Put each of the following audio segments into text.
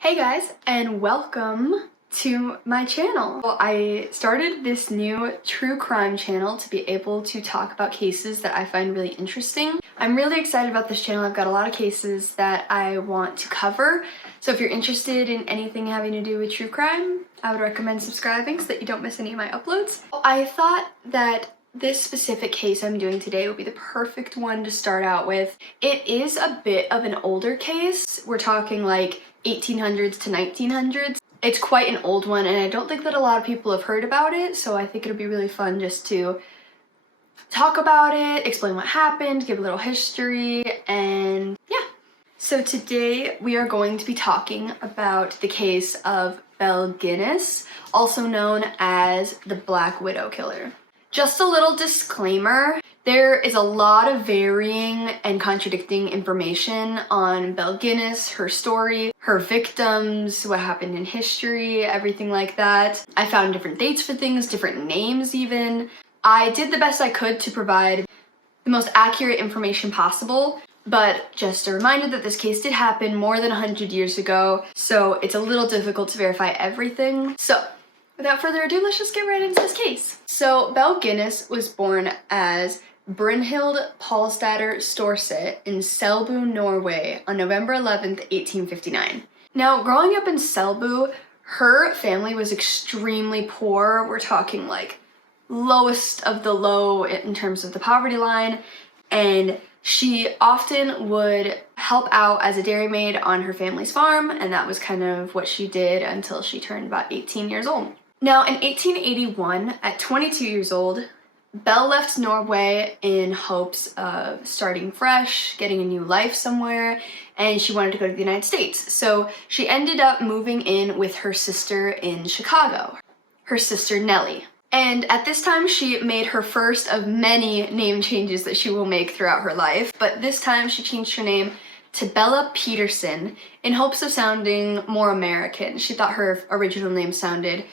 Hey guys, and welcome to my channel. I started this new true crime channel to be able to talk about cases that I find really interesting. I'm really excited about this channel. I've got a lot of cases that I want to cover. So if you're interested in anything having to do with true crime, I would recommend subscribing so that you don't miss any of my uploads. I thought that this specific case I'm doing today would be the perfect one to start out with. It is a bit of an older case. We're talking like 1800s to 1900s. It's quite an old one, and I don't think that a lot of people have heard about it, so I think it'll be really fun just to talk about it, explain what happened, give a little history, and yeah. So today we are going to be talking about the case of Belle Gunness, also known as the Black Widow Killer. Just a little disclaimer, there is a lot of varying and contradicting information on Belle Gunness, her story, her victims, what happened in history, everything like that. I found different dates for things, different names even. I did the best I could to provide the most accurate information possible, but just a reminder that this case did happen more than 100 years ago, so it's a little difficult to verify everything. So, without further ado, let's just get right into this case. So, Belle Gunness was born as Brynhild Paulsdatter Storset in Selbu, Norway on November 11th, 1859. Now, growing up in Selbu, her family was extremely poor. We're talking like lowest of the low in terms of the poverty line, and she often would help out as a dairymaid on her family's farm, and that was kind of what she did until she turned about 18 years old. Now, in 1881, at 22 years old, Belle left Norway in hopes of starting fresh, getting a new life somewhere, and she wanted to go to the United States. So she ended up moving in with her sister in Chicago, her sister Nellie. And at this time, she made her first of many name changes that she will make throughout her life, but this time she changed her name to Bella Peterson in hopes of sounding more American. She thought her original name sounded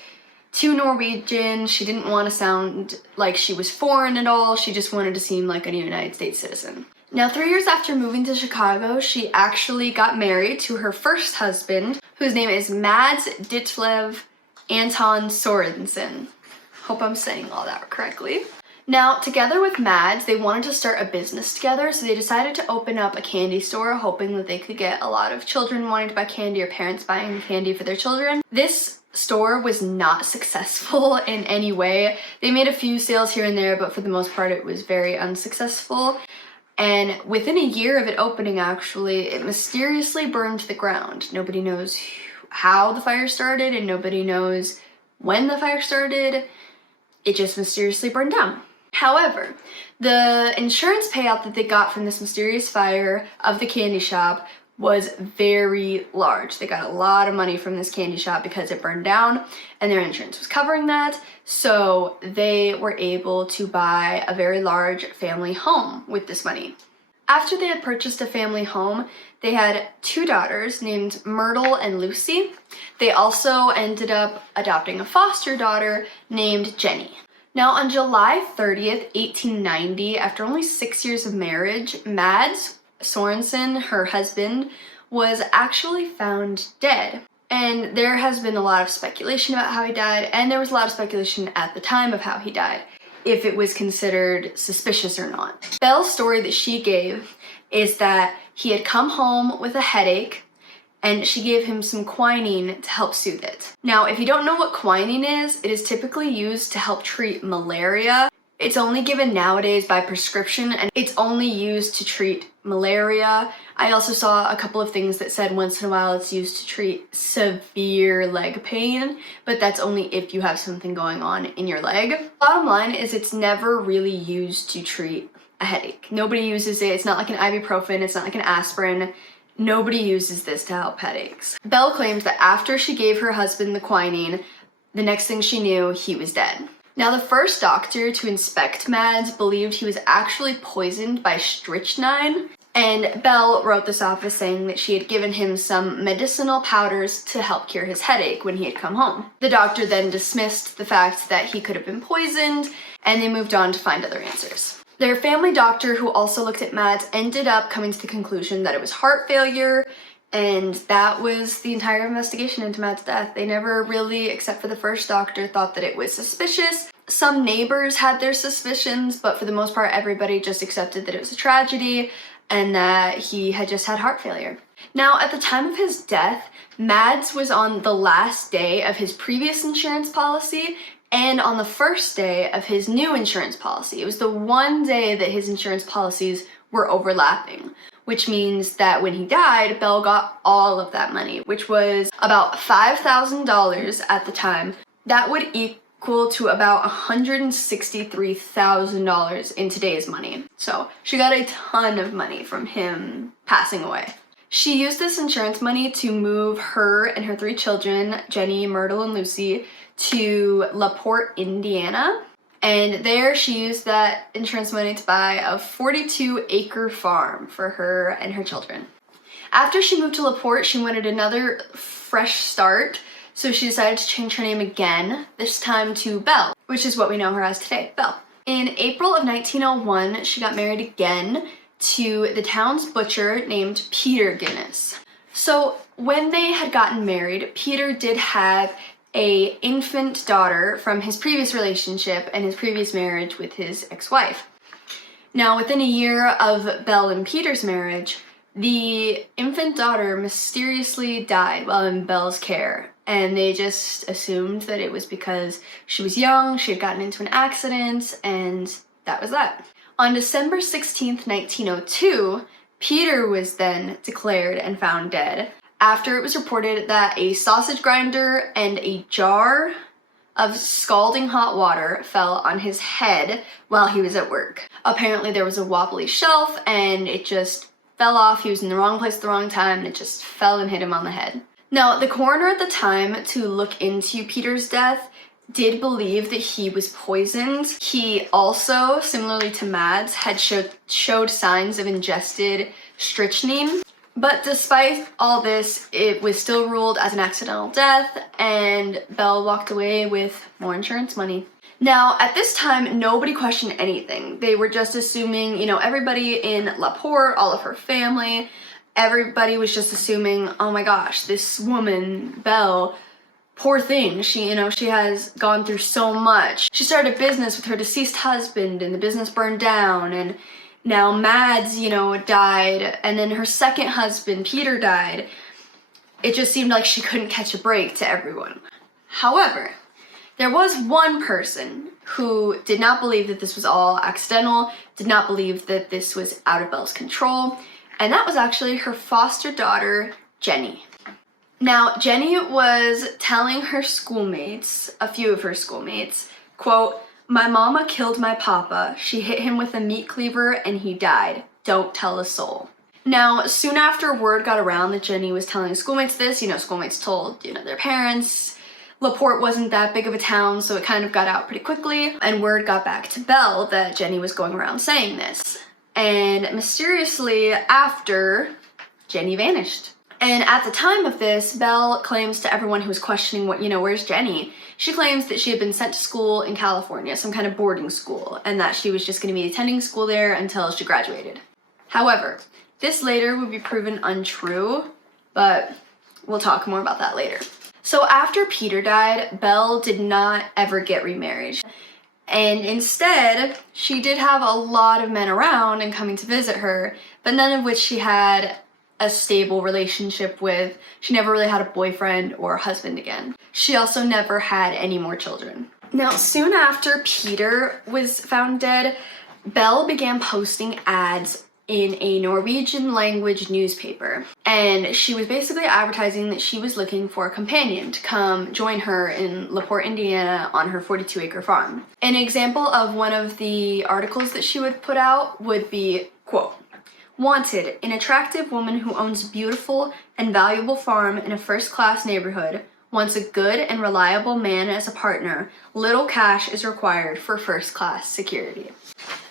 too Norwegian. She didn't want to sound like she was foreign at all. She just wanted to seem like a United States citizen. Now, 3 years after moving to Chicago, she actually got married to her first husband, whose name is Mads Ditlev Anton Sorensen. Hope I'm saying all that correctly. Now, together with Mads, they wanted to start a business together, so they decided to open up a candy store, hoping that they could get a lot of children wanting to buy candy or parents buying candy for their children. This store was not successful in any way. They made a few sales here and there, but for the most part it was very unsuccessful. And within a year of it opening, actually, it mysteriously burned to the ground. Nobody knows how the fire started, and nobody knows when the fire started. It just mysteriously burned down. However, the insurance payout that they got from this mysterious fire of the candy shop was very large. They got a lot of money from this candy shop because it burned down, and their insurance was covering that, so they were able to buy a very large family home with this money. After they had purchased a family home, they had two daughters named Myrtle and Lucy. They also ended up adopting a foster daughter named Jenny. Now, on July 30th, 1890, after only 6 years of marriage, Mads Sorensen, her husband, was actually found dead. And there has been a lot of speculation about how he died, and there was a lot of speculation at the time of how he died, if it was considered suspicious or not. Belle's story that she gave is that he had come home with a headache, and she gave him some quinine to help soothe it. Now, if you don't know what quinine is, it is typically used to help treat malaria. It's only given nowadays by prescription, and it's only used to treat malaria. I also saw a couple of things that said once in a while it's used to treat severe leg pain, but that's only if you have something going on in your leg. Bottom line is it's never really used to treat a headache. Nobody uses it. It's not like an ibuprofen. It's not like an aspirin. Nobody uses this to help headaches. Belle claims that after she gave her husband the quinine, the next thing she knew, he was dead. Now, the first doctor to inspect Mads believed he was actually poisoned by strychnine, and Belle wrote this off as saying that she had given him some medicinal powders to help cure his headache when he had come home. The doctor then dismissed the fact that he could have been poisoned, and they moved on to find other answers. Their family doctor, who also looked at Mads, ended up coming to the conclusion that it was heart failure And that was the entire investigation into Matt's death. They never really, except for the first doctor, thought that it was suspicious. Some neighbors had their suspicions, but for the most part, everybody just accepted that it was a tragedy and that he had just had heart failure. Now, at the time of his death, Mads was on the last day of his previous insurance policy and on the first day of his new insurance policy. It was the one day that his insurance policies were overlapping, which means that when he died, Belle got all of that money, which was about $5,000 at the time. That would equal to about $163,000 in today's money. So she got a ton of money from him passing away. She used this insurance money to move her and her 3 children, Jenny, Myrtle, and Lucy, to LaPorte, Indiana. And there she used that insurance money to buy a 42-acre farm for her and her children. After she moved to LaPorte, she wanted another fresh start, so she decided to change her name again, this time to Belle, which is what we know her as today, Belle. In April of 1901, she got married again to the town's butcher named Peter Gunness. So when they had gotten married, Peter did have an infant daughter from his previous relationship and his previous marriage with his ex-wife. Now, within a year of Belle and Peter's marriage, the infant daughter mysteriously died while in Belle's care, and they just assumed that it was because she was young, she had gotten into an accident, and that was that. On December 16th, 1902, Peter was then declared and found dead after it was reported that a sausage grinder and a jar of scalding hot water fell on his head while he was at work. Apparently there was a wobbly shelf and it just fell off. He was in the wrong place at the wrong time and it just fell and hit him on the head. Now, the coroner at the time to look into Peter's death did believe that he was poisoned. He also, similarly to Mads, had showed signs of ingested strychnine. But despite all this, it was still ruled as an accidental death, and Belle walked away with more insurance money. Now, at this time, nobody questioned anything. They were just assuming, everybody in LaPorte, all of her family, everybody was just assuming, oh my gosh, this woman, Belle, poor thing, she has gone through so much. She started a business with her deceased husband, and the business burned down, and now Mads, died, and then her second husband, Peter, died. It just seemed like she couldn't catch a break to everyone. However, there was one person who did not believe that this was all accidental, did not believe that this was out of Belle's control, and that was actually her foster daughter, Jenny. Now, Jenny was telling her schoolmates, a few of her schoolmates, quote, "My mama killed my papa. She hit him with a meat cleaver and he died. Don't tell a soul." Now, soon after word got around that Jenny was telling schoolmates this, schoolmates told, their parents. LaPorte wasn't that big of a town, so it kind of got out pretty quickly, and word got back to Belle that Jenny was going around saying this. And mysteriously after, Jenny vanished. And at the time of this, Belle claims to everyone who was questioning where's Jenny? She claims that she had been sent to school in California, some kind of boarding school, and that she was just going to be attending school there until she graduated. However, this later would be proven untrue, but we'll talk more about that later. So after Peter died, Belle did not ever get remarried. And instead, she did have a lot of men around and coming to visit her, but none of which she had a stable relationship with. She never really had a boyfriend or a husband again. She also never had any more children. Now, soon after Peter was found dead, Belle began posting ads in a Norwegian language newspaper. And she was basically advertising that she was looking for a companion to come join her in LaPorte, Indiana on her 42-acre farm. An example of one of the articles that she would put out would be, quote, "Wanted, an attractive woman who owns a beautiful and valuable farm in a first-class neighborhood, wants a good and reliable man as a partner. Little cash is required for first-class security."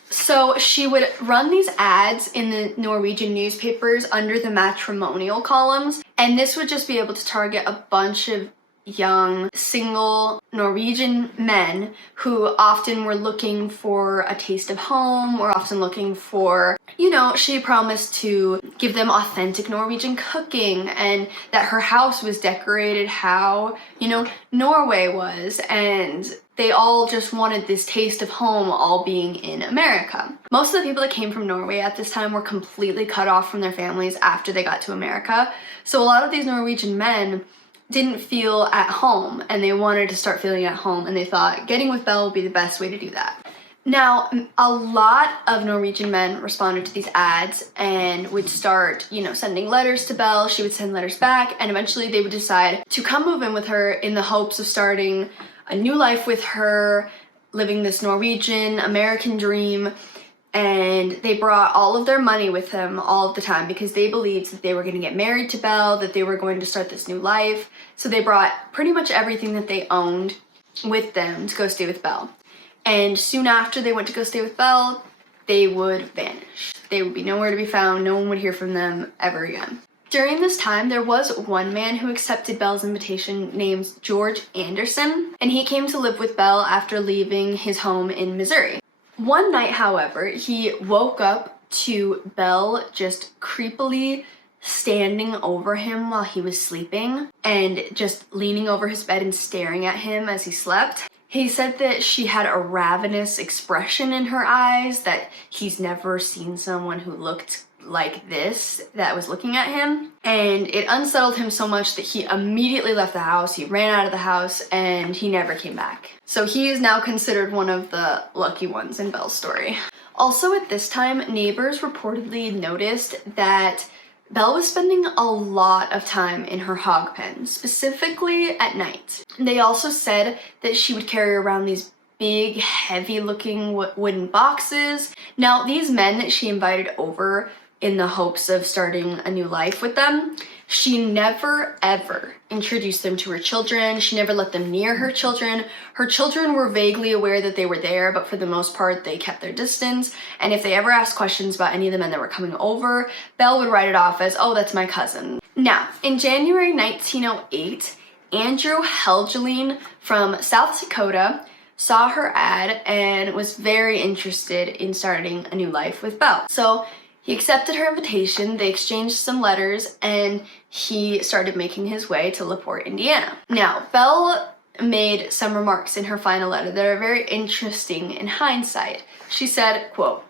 So she would run these ads in the Norwegian newspapers under the matrimonial columns, and this would just be able to target a bunch of young, single Norwegian men who often were looking for a taste of home, or often looking for, you know, she promised to give them authentic Norwegian cooking, and that her house was decorated how, you know, Norway was, and they all just wanted this taste of home, all being in America. Most of the people that came from Norway at this time were completely cut off from their families after they got to America. So a lot of these Norwegian men didn't feel at home, and they wanted to start feeling at home, and they thought getting with Belle would be the best way to do that. Now, a lot of Norwegian men responded to these ads and would start, you know, sending letters to Belle. She would send letters back, and eventually they would decide to come move in with her in the hopes of starting a new life with her, living this Norwegian American dream. And they brought all of their money with them all of the time because they believed that they were going to get married to Belle, that they were going to start this new life. So they brought pretty much everything that they owned with them to go stay with Belle. And soon after they went to go stay with Belle, they would vanish. They would be nowhere to be found. No one would hear from them ever again. During this time, there was one man who accepted Belle's invitation named George Anderson, and he came to live with Belle after leaving his home in Missouri. One night, however, he woke up to Belle just creepily standing over him while he was sleeping and just leaning over his bed and staring at him as he slept. He said that she had a ravenous expression in her eyes, that he's never seen someone who looked like this that was looking at him, and it unsettled him so much that he immediately left the house. He ran out of the house and he never came back. So he is now considered one of the lucky ones in Belle's story. Also at this time, neighbors reportedly noticed that Belle was spending a lot of time in her hog pen, specifically at night. They also said that she would carry around these big, heavy-looking wooden boxes. Now, these men that she invited over in the hopes of starting a new life with them, she never ever introduced them to her children. She never let them near her children. Her children were vaguely aware that they were there, but for the most part, they kept their distance. And if they ever asked questions about any of the men that were coming over, Belle would write it off as, oh, that's my cousin. Now, in January 1908, Andrew Helgeline from South Dakota saw her ad and was very interested in starting a new life with Belle. So he accepted her invitation, they exchanged some letters, and he started making his way to LaPorte, Indiana. Now, Belle made some remarks in her final letter that are very interesting in hindsight. She said, quote,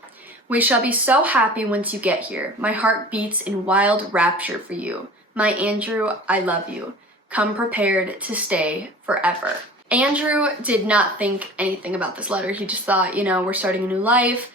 "We shall be so happy once you get here. My heart beats in wild rapture for you. My Andrew, I love you. Come prepared to stay forever." Andrew did not think anything about this letter. He just thought, you know, we're starting a new life.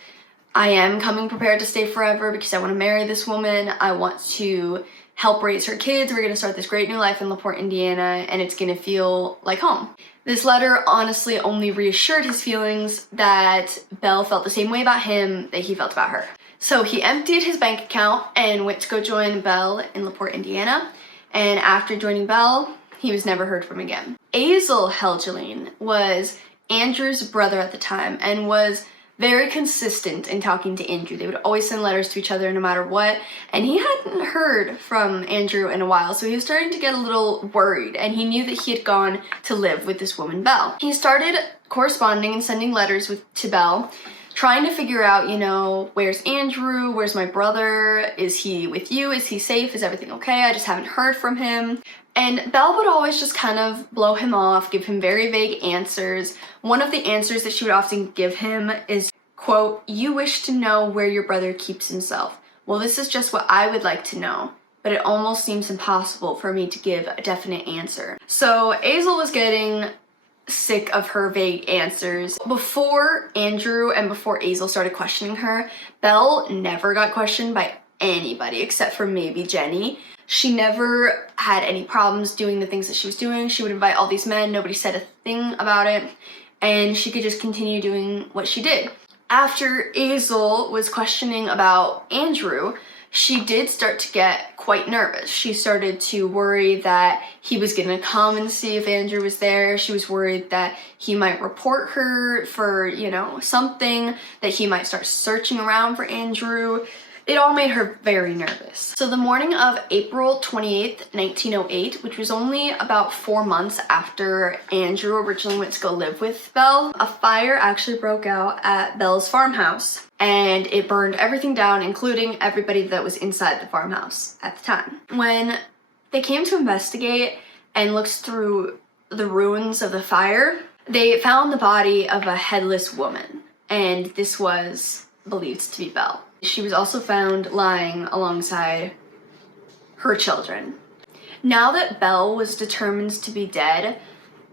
I am coming prepared to stay forever because I want to marry this woman. I want to help raise her kids. We're going to start this great new life in LaPorte, Indiana, and it's going to feel like home. This letter honestly only reassured his feelings that Belle felt the same way about him that he felt about her. So he emptied his bank account and went to go join Belle in LaPorte, Indiana. And after joining Belle, he was never heard from again. Azel Helgeline was Andrew's brother at the time and was very consistent in talking to Andrew. They would always send letters to each other no matter what, and he hadn't heard from Andrew in a while, so he was starting to get a little worried, and he knew that he had gone to live with this woman, Belle. He started corresponding and sending letters to Belle, trying to figure out, you know, where's Andrew? Where's my brother? Is he with you? Is he safe? Is everything okay? I just haven't heard from him. And Belle would always just kind of blow him off, give him very vague answers. One of the answers that she would often give him is, quote, "You wish to know where your brother keeps himself. Well, this is just what I would like to know, but it almost seems impossible for me to give a definite answer." So Azel was getting sick of her vague answers. Before Andrew and before Azel started questioning her, Belle never got questioned by anybody except for maybe Jenny. She never had any problems doing the things that she was doing. She would invite all these men, nobody said a thing about it, and she could just continue doing what she did. After Azel was questioning about Andrew, she did start to get quite nervous. She started to worry that he was gonna come and see if Andrew was there. She was worried that he might report her for, you know, something, that he might start searching around for Andrew. It all made her very nervous. So the morning of April 28th, 1908, which was only about 4 months after Andrew originally went to go live with Belle, a fire actually broke out at Belle's farmhouse, and it burned everything down, including everybody that was inside the farmhouse at the time. When they came to investigate and looked through the ruins of the fire, they found the body of a headless woman, and this was believed to be Belle. She was also found lying alongside her children. Now that Belle was determined to be dead,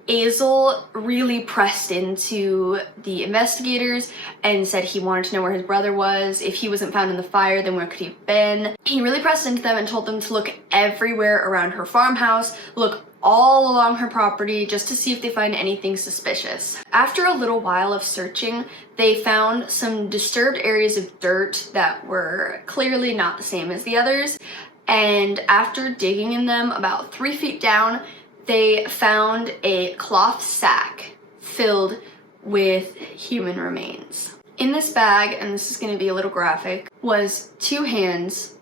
Azel really pressed into the investigators and said he wanted to know where his brother was. If he wasn't found in the fire, then where could he have been? He really pressed into them and told them to look everywhere around her farmhouse, look all along her property, just to see if they find anything suspicious. After a little while of searching, they found some disturbed areas of dirt that were clearly not the same as the others, and after digging in them about 3 feet down, they found a cloth sack filled with human remains. In this bag, and this is going to be a little graphic, was 2 hands,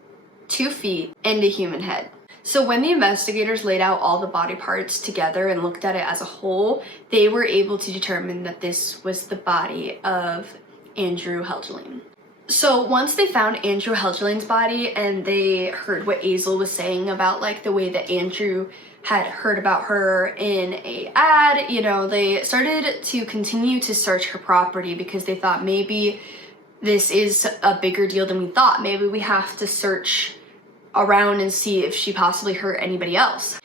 2 feet, and a human head. So when the investigators laid out all the body parts together and looked at it as a whole, they were able to determine that this was the body of Andrew Helgeline. So once they found Andrew Helgeline's body and they heard what Azel was saying about like the way that Andrew had heard about her in a ad, you know, they started to continue to search her property because they thought maybe this is a bigger deal than we thought. Maybe we have to search around and see if she possibly hurt anybody else.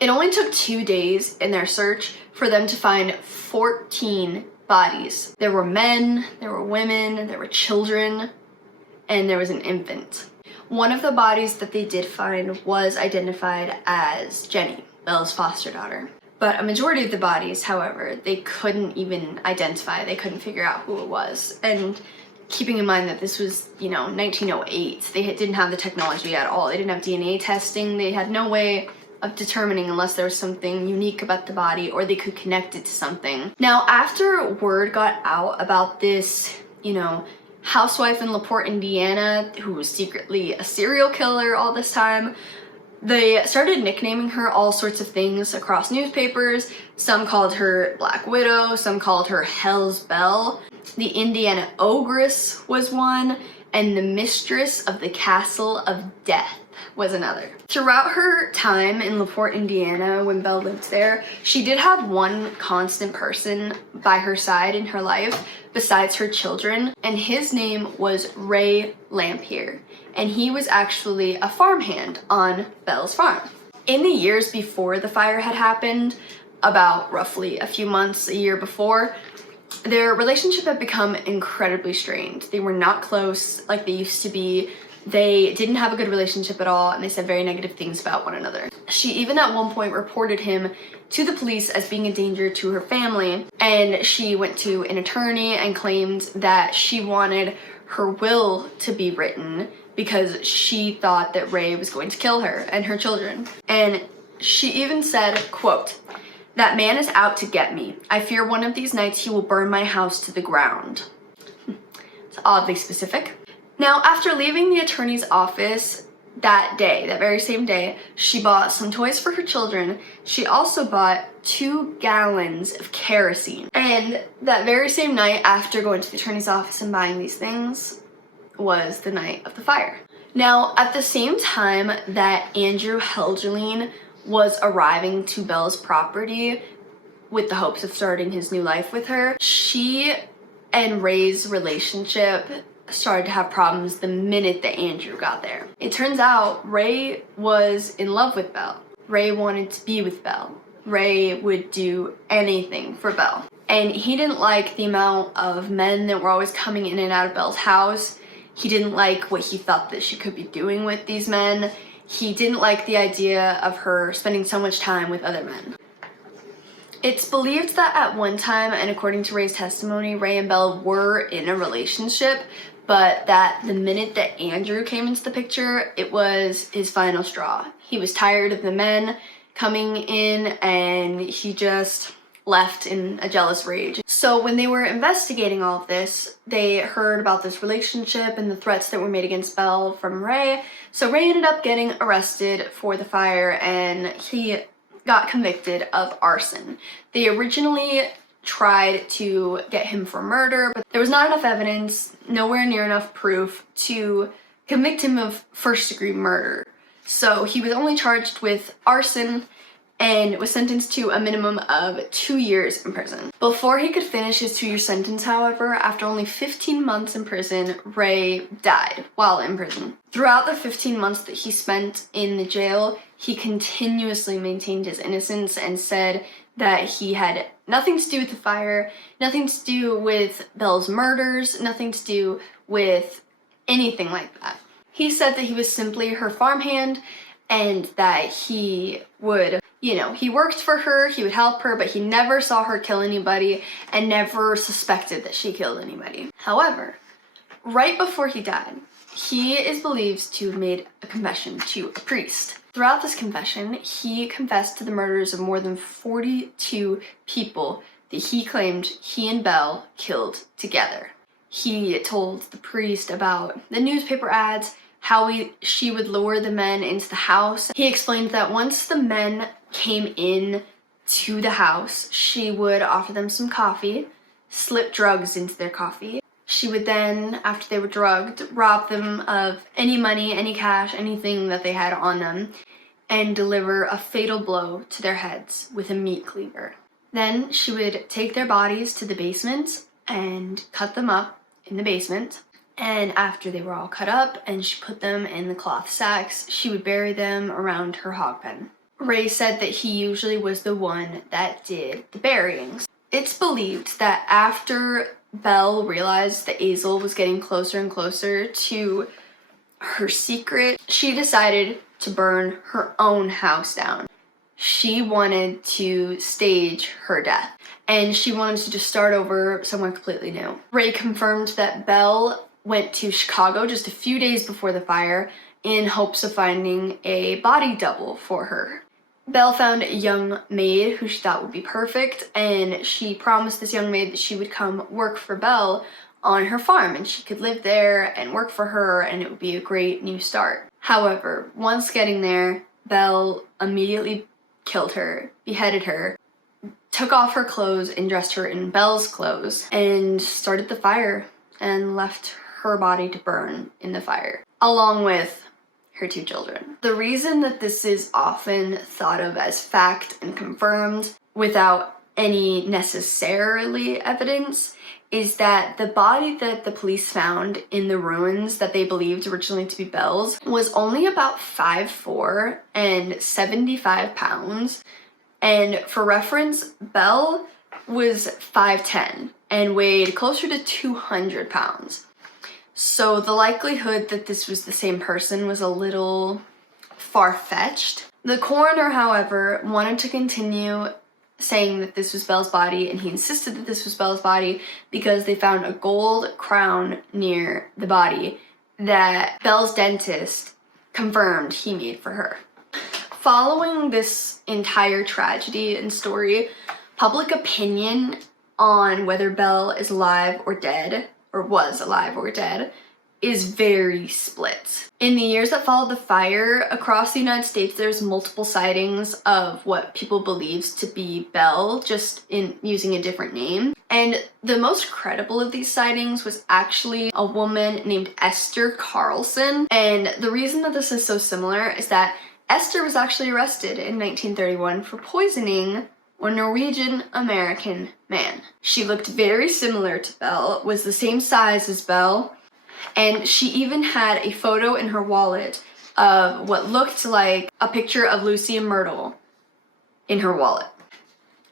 It only took 2 days in their search for them to find 14 bodies. There were men, there were women, there were children, and there was an infant. One of the bodies that they did find was identified as Jenny, Belle's foster daughter. But a majority of the bodies, however, they couldn't even identify. They couldn't figure out who it was. And keeping in mind that this was, you know, 1908, they didn't have the technology at all. They didn't have DNA testing. They had no way of determining unless there was something unique about the body or they could connect it to something. Now, after word got out about this, you know, housewife in LaPorte, Indiana, who was secretly a serial killer all this time, they started nicknaming her all sorts of things across newspapers. Some called her Black Widow, some called her Hell's Belle. The Indiana Ogress was one, and the Mistress of the Castle of Death was another. Throughout her time in LaPorte, Indiana, when Belle lived there, she did have one constant person by her side in her life besides her children, and his name was Ray Lampier, and he was actually a farmhand on Belle's farm. In the years before the fire had happened, about roughly a few months, a year before, their relationship had become incredibly strained. They were not close like they used to be. They didn't have a good relationship at all, and they said very negative things about one another. She even at one point reported him to the police as being a danger to her family, and she went to an attorney and claimed that she wanted her will to be written because she thought that Ray was going to kill her and her children. And she even said, quote, "That man is out to get me. I fear one of these nights he will burn my house to the ground." It's oddly specific. Now, after leaving the attorney's office that day, that very same day, she bought some toys for her children. She also bought 2 gallons of kerosene. And that very same night, after going to the attorney's office and buying these things, was the night of the fire. Now, at the same time that Andrew Helgeline was arriving to Belle's property with the hopes of starting his new life with her, she and Ray's relationship started to have problems the minute that Andrew got there. It turns out Ray was in love with Belle. Ray wanted to be with Belle. Ray would do anything for Belle. And he didn't like the amount of men that were always coming in and out of Belle's house. He didn't like what he thought that she could be doing with these men. He didn't like the idea of her spending so much time with other men. It's believed that at one time, and according to Ray's testimony, Ray and Belle were in a relationship, but that the minute that Andrew came into the picture, it was his final straw. He was tired of the men coming in, and he just left in a jealous rage. So when they were investigating all of this, they heard about this relationship and the threats that were made against Belle from Ray. So Ray ended up getting arrested for the fire, and he got convicted of arson. They originally tried to get him for murder, but there was not enough evidence, nowhere near enough proof to convict him of first-degree murder. So he was only charged with arson and was sentenced to a minimum of 2 years in prison. Before he could finish his 2-year sentence, however, after only 15 months in prison, Ray died while in prison. Throughout the 15 months that he spent in the jail, he continuously maintained his innocence and said that he had nothing to do with the fire, nothing to do with Belle's murders, nothing to do with anything like that. He said that he was simply her farmhand and that he would, he worked for her, he would help her, but he never saw her kill anybody and never suspected that she killed anybody. However, right before he died, he is believed to have made a confession to a priest. Throughout this confession, he confessed to the murders of more than 42 people that he claimed he and Belle killed together. He told the priest about the newspaper ads, how she would lure the men into the house. He explained that once the men came in to the house, she would offer them some coffee, slip drugs into their coffee. She would then, after they were drugged, rob them of any money, any cash, anything that they had on them, and deliver a fatal blow to their heads with a meat cleaver. Then she would take their bodies to the basement and cut them up in the basement. And after they were all cut up and she put them in the cloth sacks, she would bury them around her hog pen. Ray said that he usually was the one that did the buryings. It's believed that after Belle realized that Azel was getting closer and closer to her secret, she decided to burn her own house down. She wanted to stage her death, and she wanted to just start over somewhere completely new. Ray confirmed that Belle went to Chicago just a few days before the fire in hopes of finding a body double for her. Belle found a young maid who she thought would be perfect, and she promised this young maid that she would come work for Belle on her farm and she could live there and work for her and it would be a great new start. However, once getting there, Belle immediately killed her, beheaded her, took off her clothes and dressed her in Belle's clothes, and started the fire and left her body to burn in the fire, along with her 2 children. The reason that this is often thought of as fact and confirmed without any necessarily evidence is that the body that the police found in the ruins that they believed originally to be Belle's was only about 5'4" and 75 pounds. And for reference, Belle was 5'10" and weighed closer to 200 pounds. So the likelihood that this was the same person was a little far-fetched. The coroner, however, wanted to continue saying that this was Belle's body, and he insisted that this was Belle's body because they found a gold crown near the body that Belle's dentist confirmed he made for her. Following this entire tragedy and story, public opinion on whether Belle is alive or dead, or was alive or dead, is very split. In the years that followed the fire, across the United States, there's multiple sightings of what people believed to be Belle, just in using a different name. And the most credible of these sightings was actually a woman named Esther Carlson. And the reason that this is so similar is that Esther was actually arrested in 1931 for poisoning a Norwegian-American man. She looked very similar to Belle, was the same size as Belle, and she even had a photo in her wallet of what looked like a picture of Lucy and Myrtle in her wallet.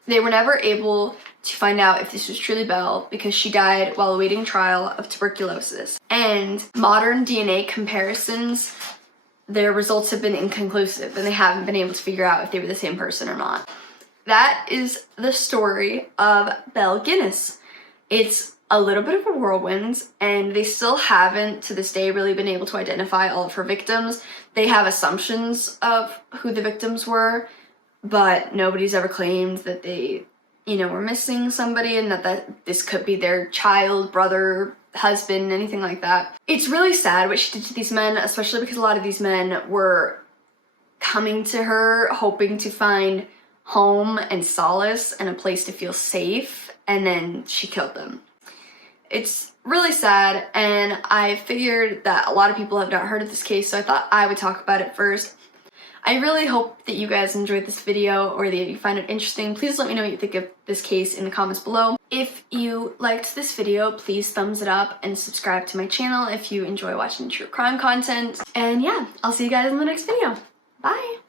They were never able to find out if this was truly Belle because she died while awaiting trial of tuberculosis. And modern DNA comparisons, their results have been inconclusive and they haven't been able to figure out if they were the same person or not. That is the story of Belle Gunness. It's a little bit of a whirlwind, and they still haven't, to this day, really been able to identify all of her victims. They have assumptions of who the victims were, but nobody's ever claimed that they you know, were missing somebody and that this could be their child, brother, husband, anything like that. It's really sad what she did to these men, especially because a lot of these men were coming to her hoping to find home and solace and a place to feel safe, and then she killed them. It's really sad, and I figured that a lot of people have not heard of this case, so I thought I would talk about it first. I really hope that you guys enjoyed this video or that you find it interesting. Please let me know what you think of this case in the comments below. If you liked this video, please thumbs it up and subscribe to my channel if you enjoy watching true crime content. And yeah, I'll see you guys in the next video. Bye!